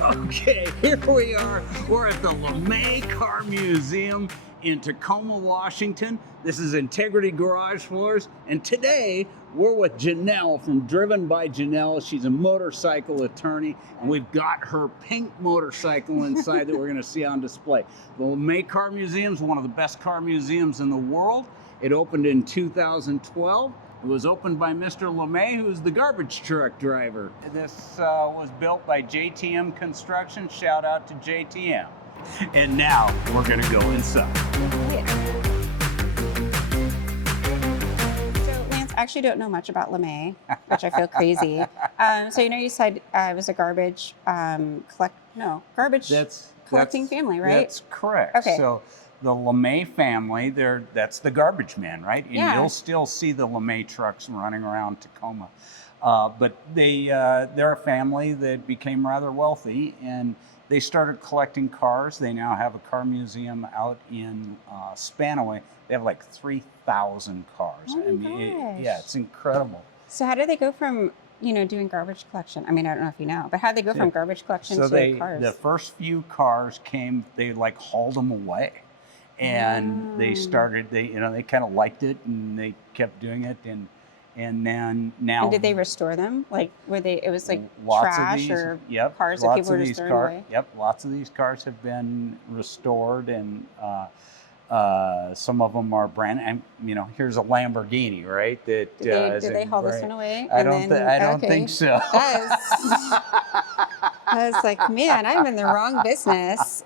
Okay, here we are. We're at the LeMay Car Museum in Tacoma, Washington. This is Integrity Garage Floors, and today we're with Janelle from Driven by Janelle. She's a motorcycle attorney, and we've got her pink motorcycle inside that we're going to see on display. The LeMay Car Museum is one of the best car museums in the world. It opened in 2012. It was opened by Mr. LeMay, who's the garbage truck driver. This was built by JTM Construction. Shout out to JTM. And now we're gonna go inside. So Lance, I actually don't know much about LeMay, which I feel crazy. So you said it was a garbage collecting family, right? That's correct. Okay. So the LeMay family, that's the garbage man, right? And Yeah. you'll still see the LeMay trucks running around Tacoma. But they're a family that became rather wealthy, and they started collecting cars. They now have a car museum out in Spanaway. They have like 3,000 cars. Oh my gosh. Yeah, it's incredible. So how did they go from doing garbage collection? I mean, I don't know if you know, but how did they go from garbage collection to cars? The first few cars came, they like hauled them away. And they started, they kind of liked it, and they kept doing it, and then now. And did they restore them? Like, it was like lots trash of these, or yep, cars that people were just throwing away? Yep, lots of these cars have been restored, and some of them are brand. Here's a Lamborghini, right? That did they haul this one away? I don't think so. I was like, man, I'm in the wrong business.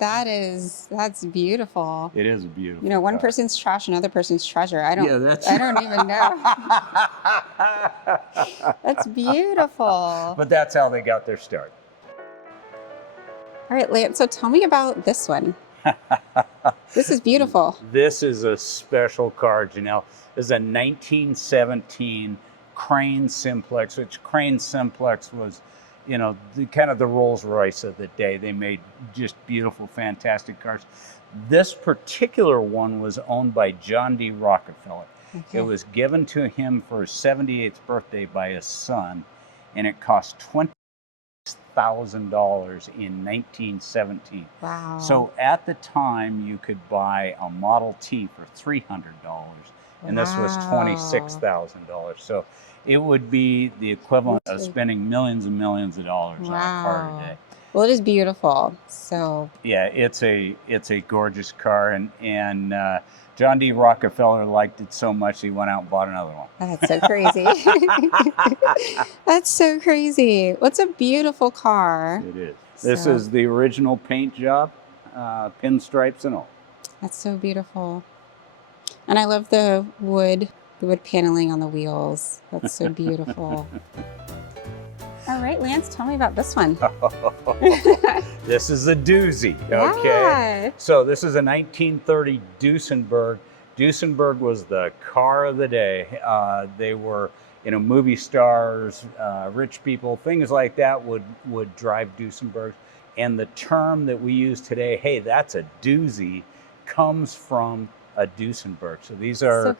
That's beautiful. It is a beautiful. One car. person's trash, another person's treasure. I don't even know. That's beautiful. But that's how they got their start. All right, Lance, so tell me about this one. This is beautiful. This is a special car, Janelle. This is a 1917 Crane Simplex, which Crane Simplex was, the Rolls Royce of the day. They made just beautiful, fantastic cars. This particular one was owned by John D. Rockefeller. Okay. It was given to him for his 78th birthday by his son, and it cost $20,000 in 1917. Wow. So at the time, you could buy a Model T for $300, and this was $26,000. So it would be the equivalent of spending millions and millions of dollars on a car today. Well, it is beautiful. So yeah, it's a gorgeous car, and John D. Rockefeller liked it so much he went out and bought another one. That's so crazy. That's so crazy. What's a beautiful car? It is. This is the original paint job, pinstripes and all. That's so beautiful. And I love the wood paneling on the wheels. That's so beautiful. All right, Lance, tell me about this one. This is a doozy, okay? Yeah. So this is a 1930 Duesenberg. Duesenberg was the car of the day. They were, movie stars, rich people, things like that would drive Duesenbergs. And the term that we use today, hey, that's a doozy, comes from a Duesenberg. So these are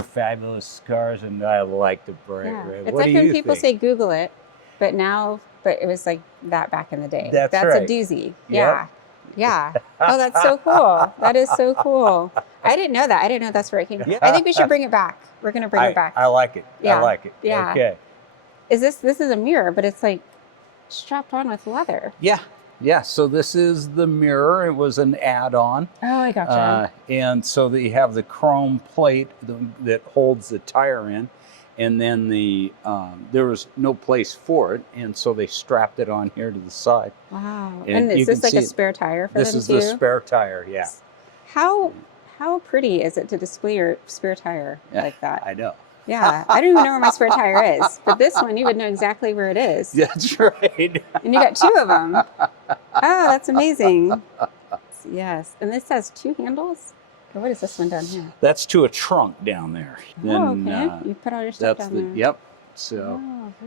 fabulous cars, and I like the brand. Yeah. Right? It's like when people say Google it, but it was like that back in the day. That's right. A doozy. Yep. Yeah. Oh, that's so cool. That is so cool. I didn't know that. I didn't know that's where it came from. I think we should bring it back. We're going to bring it back. I like it. Yeah. I like it. Yeah. Okay. This is a mirror, but it's like strapped on with leather. Yeah. Yeah, so this is the mirror. It was an add-on. Oh, I gotcha. And so that you have the chrome plate that holds the tire in, and then there was no place for it, and so they strapped it on here to the side. Wow. And is this like a spare tire for them too? This is the spare tire, yeah. How pretty is it to display your spare tire like that? I know. Yeah, I don't even know where my spare tire is, but this one, you would know exactly where it is. That's right. And you got two of them. Oh, that's amazing. Yes. And this has two handles? Or what is this one down here? That's to a trunk down there. Okay. You put all your stuff down there. Yep. So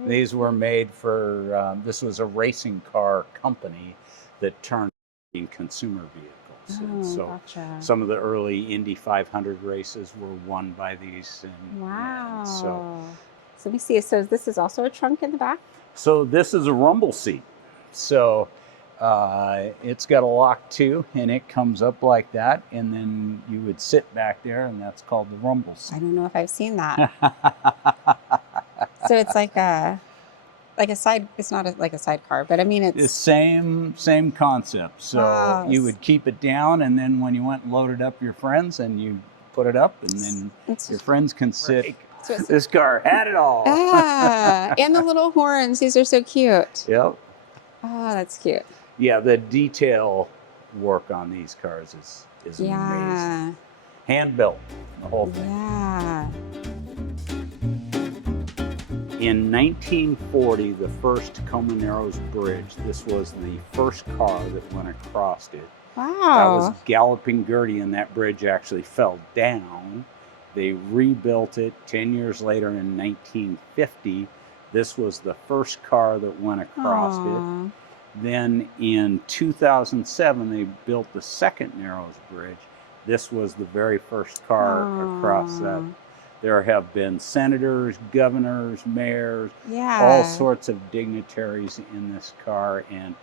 these were made for, this was a racing car company that turned in consumer vehicles. And so gotcha. Some of the early Indy 500 races were won by these. Wow. So let me see. So this is also a trunk in the back? So this is a rumble seat. So it's got a lock too, and it comes up like that, and then you would sit back there, and that's called the rumble seat. I don't know if I've seen that. So it's like a side. It's not like a sidecar, but I mean it's the same concept. So wow. You would keep it down, and then when you went and loaded up your friends, and you put it up, and then your friends can sit. So this car had it all. Ah, and the little horns. These are so cute. Yep. Oh, that's cute. Yeah, the detail work on these cars is yeah. amazing. Hand built, the whole thing. Yeah. In 1940, the first Tacoma Narrows Bridge, this was the first car that went across it. Wow. That was Galloping Gertie, and that bridge actually fell down. They rebuilt it 10 years later in 1950. This was the first car that went across it. Then in 2007, they built the second Narrows Bridge. This was the very first car across that. There have been senators, governors, mayors, all sorts of dignitaries in this car. And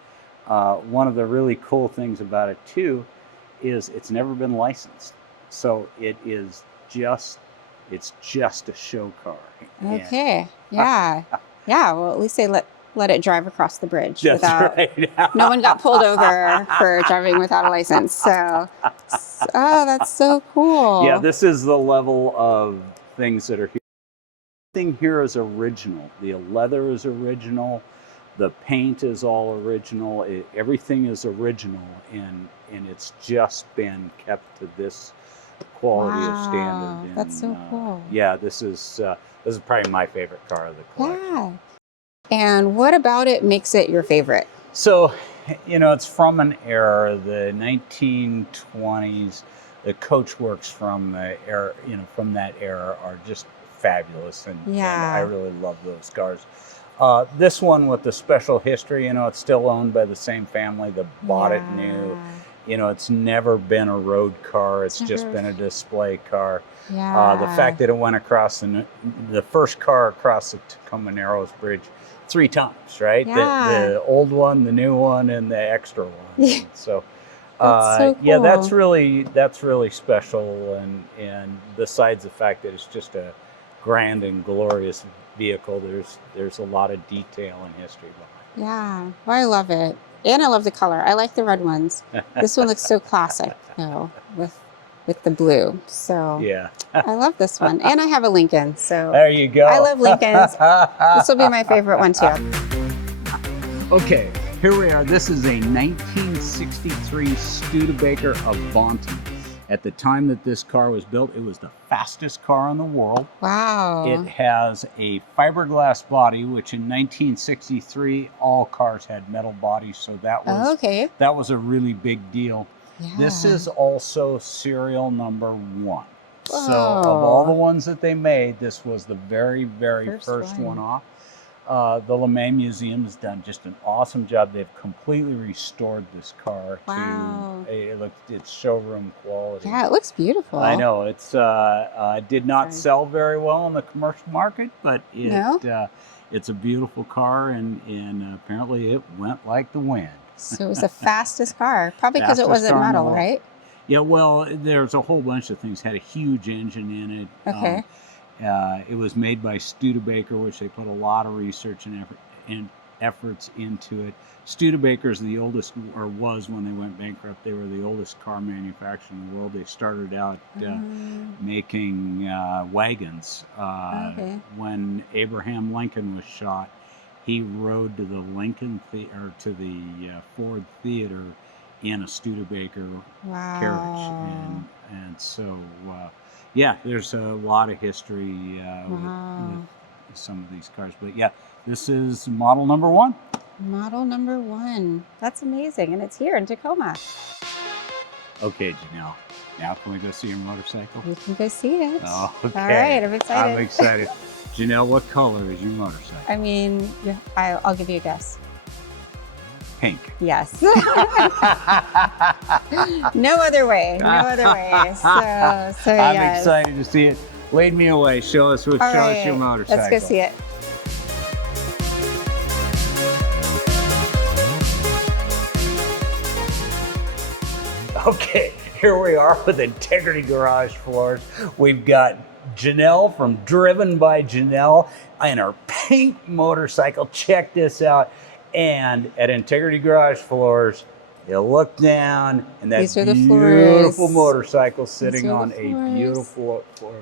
one of the really cool things about it too is it's never been licensed. So it's just a show car. Okay. Yeah. Yeah. Well, at least they let it drive across the bridge. That's without, right. No one got pulled over for driving without a license. So, that's so cool. Yeah, this is the level of things that are here. Everything here is original. The leather is original. The paint is all original. Everything is original, and it's just been kept to this quality of standard. And, that's so cool. Yeah, this is probably my favorite car of the collection. Yeah. And what about it makes it your favorite? So, it's from an era, the 1920s. The coachworks from the era, from that era are just fabulous, and I really love those cars. This one with the special history, it's still owned by the same family that bought it new. It's never been a road car. It's just been a display car. Yeah. The fact that it went across the first car across the Tacoma Narrows Bridge 3 times, right? Yeah. The old one, the new one, and the extra one. Yeah. So, so cool. yeah, that's really special, and besides the fact that it's just a grand and glorious vehicle, there's a lot of detail and history behind it. Yeah, well, I love it, and I love the color. I like the red ones. This one looks so classic, though, with the blue. So yeah, I love this one, and I have a Lincoln. So there you go. I love Lincolns. This will be my favorite one too. Okay. Here we are. This is a 1963 Studebaker Avanti. At the time that this car was built, it was the fastest car in the world. Wow. It has a fiberglass body, which in 1963, all cars had metal bodies, so that was a really big deal. Yeah. This is also serial number 1. Whoa. So of all the ones that they made, this was the very, very first one off. The LeMay Museum has done just an awesome job. They've completely restored this car to it's showroom quality. Yeah, it looks beautiful. I know it's did not sell very well in the commercial market, but it's a beautiful car, and apparently it went like the wind. So it was the fastest car, probably because it wasn't metal, right? Yeah, well, there's a whole bunch of things. Had a huge engine in it. Okay. It was made by Studebaker, which they put a lot of research and efforts into it. Studebaker's the oldest, or was when they went bankrupt. They were the oldest car manufacturer in the world. They started out making wagons. When Abraham Lincoln was shot, he rode to the Ford Theater in a Studebaker carriage, and so. Yeah, there's a lot of history with some of these cars. But yeah, this is model number 1. Model number 1. That's amazing. And it's here in Tacoma. Okay, Janelle. Now can we go see your motorcycle? We can go see it. Oh, okay. All right, I'm excited. I'm excited. Janelle, what color is your motorcycle? I mean, I'll give you a guess. Pink. Yes. No other way. No other way. So I'm excited to see it. Lead me away. Show us your motorcycle. Let's go see it. Okay, here we are with Integrity Garage Floors. We've got Janelle from Driven by Janelle and her pink motorcycle. Check this out. And at Integrity Garage Floors, you look down and that These are the beautiful floors. motorcycle These sitting are on the a floors. beautiful floor.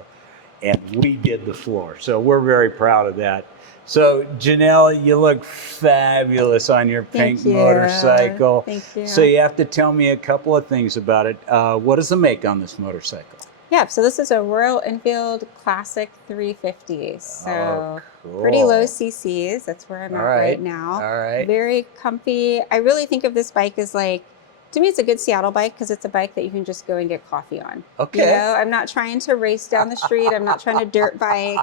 And we did the floor. So we're very proud of that. So Janelle, you look fabulous on your pink Thank you. motorcycle. Thank you. So you have to tell me a couple of things about it. What is the make on this motorcycle? Yeah, so this is a Royal Enfield Classic 350. So cool. pretty low CCs. That's where I'm at right now. All right. Very comfy. I really think of this bike as like, to me, it's a good Seattle bike because it's a bike that you can just go and get coffee on. Okay. You know, I'm not trying to race down the street. I'm not trying to dirt bike.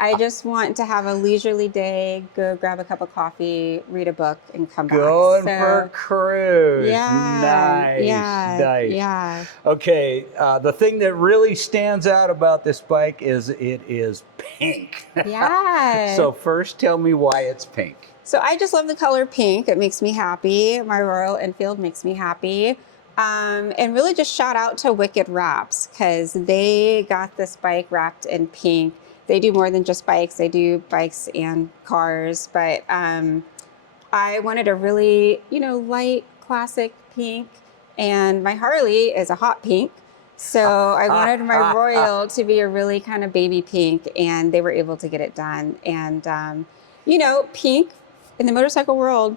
I just want to have a leisurely day, go grab a cup of coffee, read a book, and come back. Going for a cruise. Yeah. Nice. Nice. Yeah. Okay. The thing that really stands out about this bike is it is pink. Yeah. So first, tell me why it's pink. So I just love the color pink. It makes me happy. My Royal Enfield makes me happy. And really just shout out to Wicked Wraps because they got this bike wrapped in pink. They do more than just bikes. They do bikes and cars. But I wanted a really, light, classic pink. And my Harley is a hot pink. So I wanted my Royal to be a really kind of baby pink. And they were able to get it done. And, pink in the motorcycle world,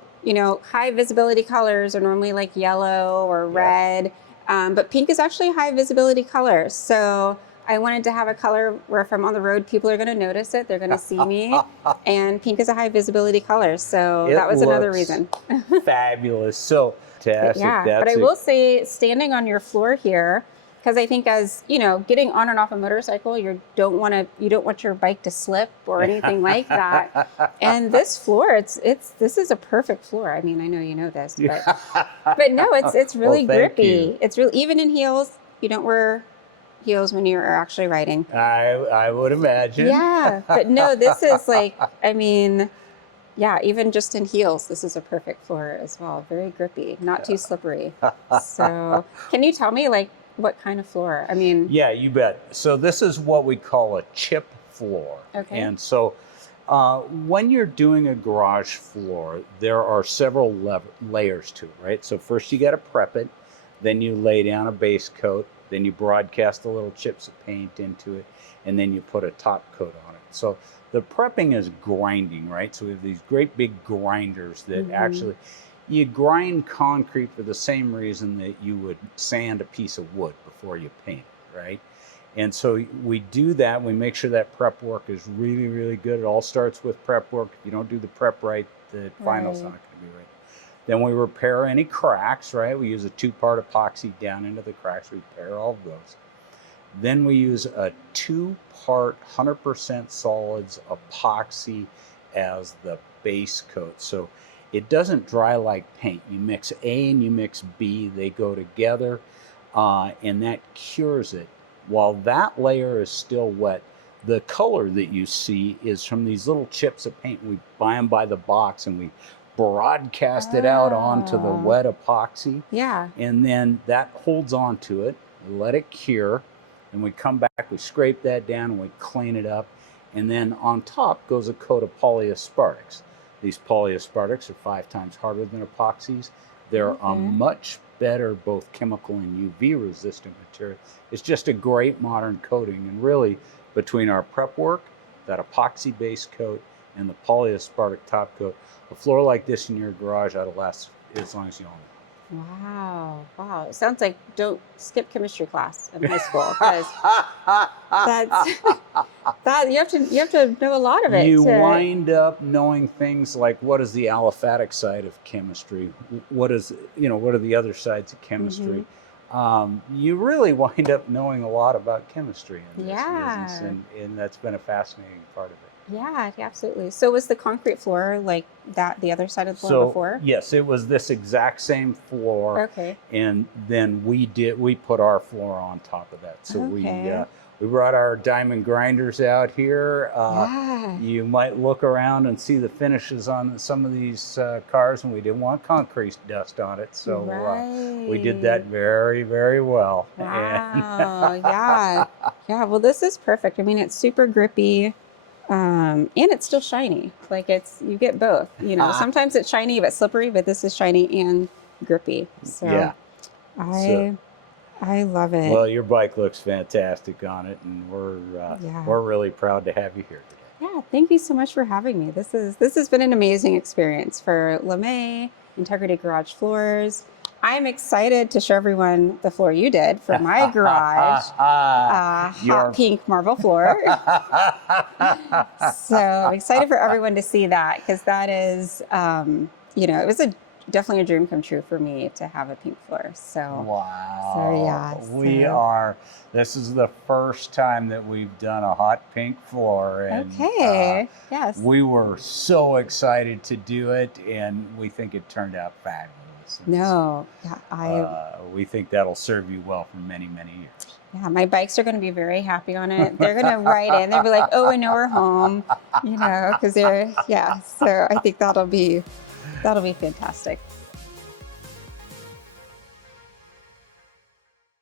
high visibility colors are normally like yellow or red. But pink is actually a high visibility color. So I wanted to have a color where if I'm on the road, people are going to notice it. They're going to see me. And pink is a high visibility color. So that was another reason. Fabulous. So, fantastic. Yeah, but I will say standing on your floor here, because I think as, getting on and off a motorcycle, you don't want your bike to slip or anything like that. And this floor, this is a perfect floor. I mean, I know you know this, but no, it's really grippy. It's really, even in heels, you don't wear heels when you're actually riding. I would imagine. Yeah, but no, this is like, even just in heels, this is a perfect floor as well. Very grippy, not too slippery. So can you tell me what kind of floor? I mean... Yeah, you bet. So this is what we call a chip floor. Okay. And so when you're doing a garage floor, there are several layers to it, right? So first you got to prep it, then you lay down a base coat, then you broadcast the little chips of paint into it, and then you put a top coat on it. So the prepping is grinding, right? So we have these great big grinders that actually... You grind concrete for the same reason that you would sand a piece of wood before you paint it, right? And so we do that. We make sure that prep work is really, really good. It all starts with prep work. If you don't do the prep right, the final's not going to be right. Then we repair any cracks, right? We use a 2-part epoxy down into the cracks. We repair all of those. Then we use a 2-part 100% solids epoxy as the base coat. So it doesn't dry like paint. You mix A and you mix B, they go together, and that cures it. While that layer is still wet, the color that you see is from these little chips of paint. We buy them by the box and we broadcast it out onto the wet epoxy. Yeah. And then that holds onto it, we let it cure, and we come back, we scrape that down, and we clean it up, and then on top goes a coat of polyaspartics. These polyaspartics are 5 times harder than epoxies. They're a much better both chemical and UV resistant material. It's just a great modern coating. And really, between our prep work, that epoxy base coat, and the polyaspartic top coat, a floor like this in your garage ought to last as long as you own it. Wow. It sounds like don't skip chemistry class in high school because you have to know a lot of it. You wind up knowing things like what is the aliphatic side of chemistry, what are the other sides of chemistry. You really wind up knowing a lot about chemistry in this business, and that's been a fascinating part of it. Yeah, absolutely. So was the concrete floor like that, the other side of the floor before? Yes, it was this exact same floor. Okay. And then we put our floor on top of that. So We brought our diamond grinders out here. Yeah. You might look around and see the finishes on some of these cars, and we didn't want concrete dust on it, so we did that very, very well. Wow. Yeah. Yeah. Well, this is perfect. I mean, it's super grippy. And it's still shiny. Like you get both. You know, sometimes it's shiny but slippery, but this is shiny and grippy. So Yeah. I love it. Well, your bike looks fantastic on it, and we're really proud to have you here today. Yeah, thank you so much for having me. This has been an amazing experience for LeMay Integrity Garage Floors. I'm excited to show everyone the floor you did for my garage, hot pink marble floor. So I'm excited for everyone to see that, because that is, you know, it was definitely a dream come true for me to have a pink floor. So wow. So yeah. This is the first time that we've done a hot pink floor, and yes. We were so excited to do it, and we think it turned out fabulous. No, yeah, we think that'll serve you well for many, many years. Yeah, my bikes are going to be very happy on it. They're going to write in. They'll be like, "Oh, I know we're home," you know, because so I think that'll be fantastic.